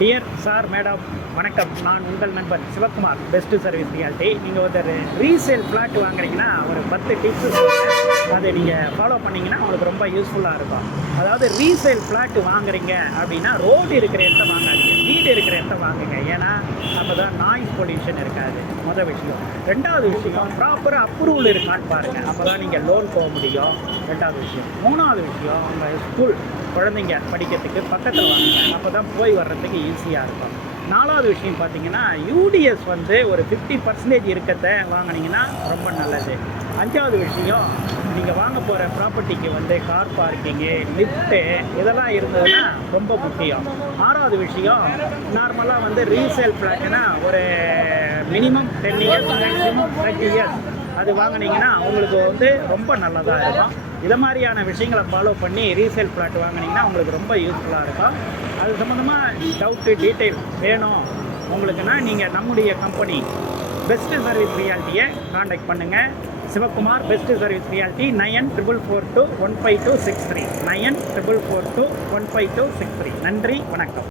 Dear sir madam வணக்கம். நான் உங்கள் நண்பர் சிவகுமார், பெஸ்ட் சர்வீஸ் ரியாலிட்டி. நீங்கள் ஒரு ரீசேல் ஃப்ளாட் வாங்குறீங்கன்னா ஒரு 10 டிப்ஸ் அதை நீங்கள் ஃபாலோ பண்ணிங்கன்னா உங்களுக்கு ரொம்ப யூஸ்ஃபுல்லாக இருக்கும். அதாவது ரீசேல் ஃப்ளாட் வாங்குறீங்க அப்படின்னா ரோடு இருக்கிற இடத்த வாங்காதீங்க, வீடு இருக்கிற இடத்த வாங்குங்க. ஏன்னா அப்போ தான் நாய்ஸ் பொல்யூஷன் இருக்காது, மொதல் விஷயம். ரெண்டாவது விஷயம், ப்ராப்பராக அப்ரூவல் இருக்கான்னு பாருங்கள், அப்போ தான் நீங்கள் லோன் போக முடியும். ரெண்டாவது விஷயம். மூணாவது விஷயம், உங்கள் ஸ்கூல் குழந்தைங்க படிக்கிறதுக்கு பக்கத்தில் வாங்குங்க, அப்போ தான் போய் வர்றதுக்கு ஈஸியாக இருக்கும். நாலாவது விஷயம் பார்த்தீங்கன்னா, யூடிஎஸ் ஒரு 50% இருக்கத்தை வாங்கினீங்கன்னா ரொம்ப நல்லது. அஞ்சாவது விஷயம், நீங்கள் வாங்க போகிற ப்ராப்பர்ட்டிக்கு கார் பார்க்கிங்கு, லிஃப்ட்டு இதெல்லாம் இருந்ததுன்னா ரொம்ப முக்கியம். ஆறாவது விஷயம், நார்மலாக ரீசேல் ஃப்ளாட்னா ஒரு மினிமம் 10 இயர்ஸ், மேக்ஸிமம் 30 இயர்ஸ் அது வாங்கினீங்கன்னா உங்களுக்கு ரொம்ப நல்லதாக இருக்கும். இதை மாதிரியான விஷயங்களை ஃபாலோ பண்ணி ரீசேல் ஃப்ளாட் வாங்கினீங்கன்னா உங்களுக்கு ரொம்ப யூஸ்ஃபுல்லாக இருக்கும். அது சம்மந்தமாக டவுட்டு டீட்டெயில் வேணும் உங்களுக்குன்னா நீங்கள் நம்முடைய கம்பெனி பெஸ்ட் சர்வீஸ் ரியாலிட்டியை காண்டாக்ட் பண்ணுங்கள். Sivakumar, best service reality, 9442152639. 9442152639. நன்றி, வணக்கம்.